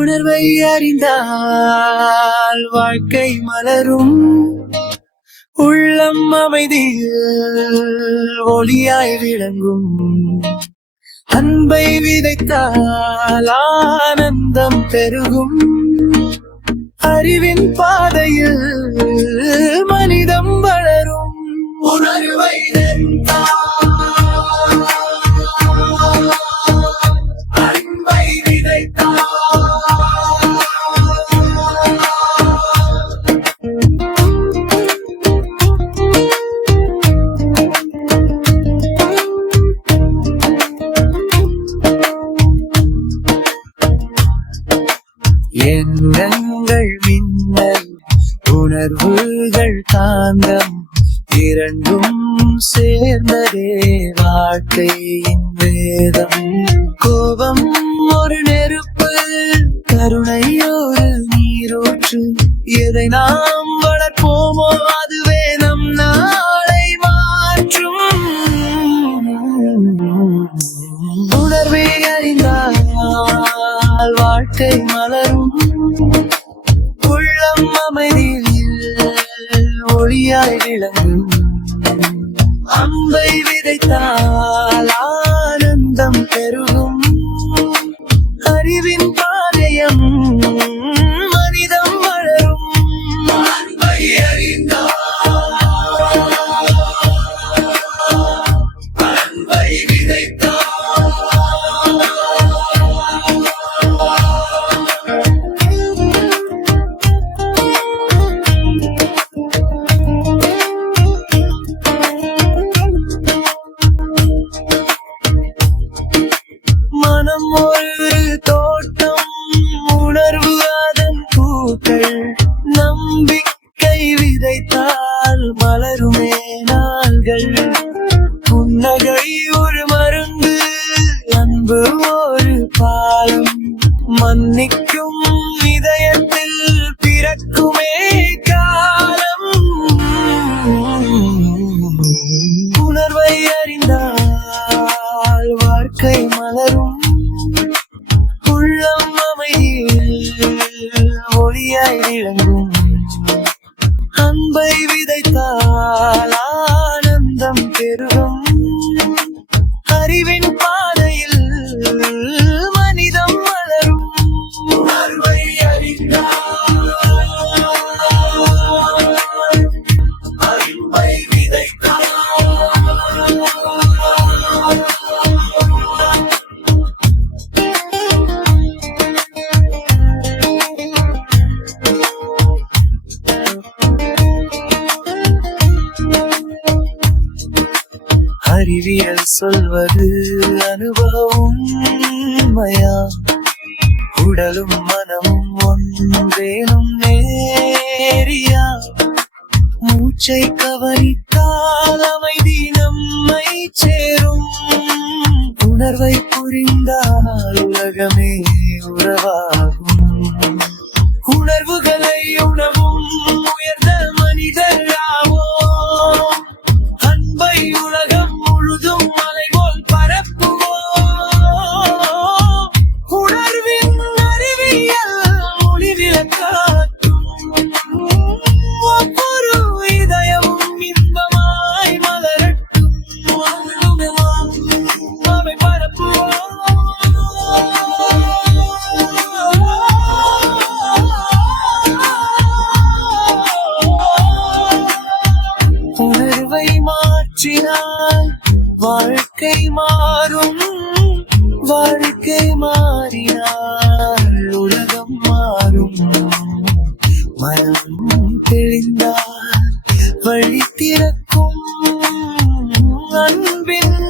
உணர்வை அறிந்தால் வாழ்க்கை மலரும். உள்ளம் அமைதியில் ஒளியாய் விளங்கும். அன்பை விதைத்தால் ஆனந்தம் பெருகும். அறிவின் பாதையில் மனிதம் வளரும். உணர்வை அன்பை விதைத்தால் எண்ணங்கள் மின்னல், உணர்வுகள் காந்தம், இரண்டும் சேர்ந்ததே வாழ்க்கையின் வேதம். கோபம் ஒரு நெருப்பு, கருணை ஒரு நீரூற்று. எதை நாம் வளர்ப்போமோ அதுவே நம் நாளை மாற்றும். உணர்வை அறிந்தால் வாழ்க்கை மலரும். உள்ளம் அமைதியில் ஒளியாய் விளங்கும். அன்பை விதைத்தால் ஆனந்தம் பெருகும். அறிவின் பாதையம் மனிதம் வளரும். அன்பை அறிந்தால் அன்பை விதைத்தால் மனம் ஒரு தோட்டம், உணர்வு அதன் பூக்கள். நம்பிக்கை விதைத்தால் மலருமே நாள்கள். புன்னகை ஒரு மருந்து, அன்பு ஒரு பாலம். மன்னிக்கும் இதயத்தில் பிறக்குமே காலம். உணர்வை அறிந்தால் வாழ்க்கை மலரும். உள்ளம் அமைதியில் ஒளியாய் விளங்கும். அன்பை விதைத்தால் ஆனந்தம் பெருகும். அறிவின் பாதையில் மனிதம் வளரும். உணர்வை அறிந்தால் அன்பை விதைத்தால் அறிவியல் சொல்வது அனுபவம் உண்மையா? உடலும் மனமும் ஒன்றேனும் நேரியா? மூச்சை கவனித்தால் அமைதி நம்மை சேரும். உணர்வை புரிந்தால் உலகமே உறவாகும். உணர்வுகளை உணவும் உயர்ந்த மனிதராவோ. அன்பை உலகம் முழுதும் மலை போல் பரப்புவோ. உணர்வின் அறிவியல் மொழி விளக்காட்டும். ஒவ்வொரு இதயமும் இன்பமாய் மலரட்டும். அவை பரப்புவோ. உணர்வை மாற்றினால் வாழ்க்கை மாறும். வாழ்க்கை மாறினால் உலகம் மாறும். மனம் தெளிந்தால் வழி திறக்கும். அன்பின்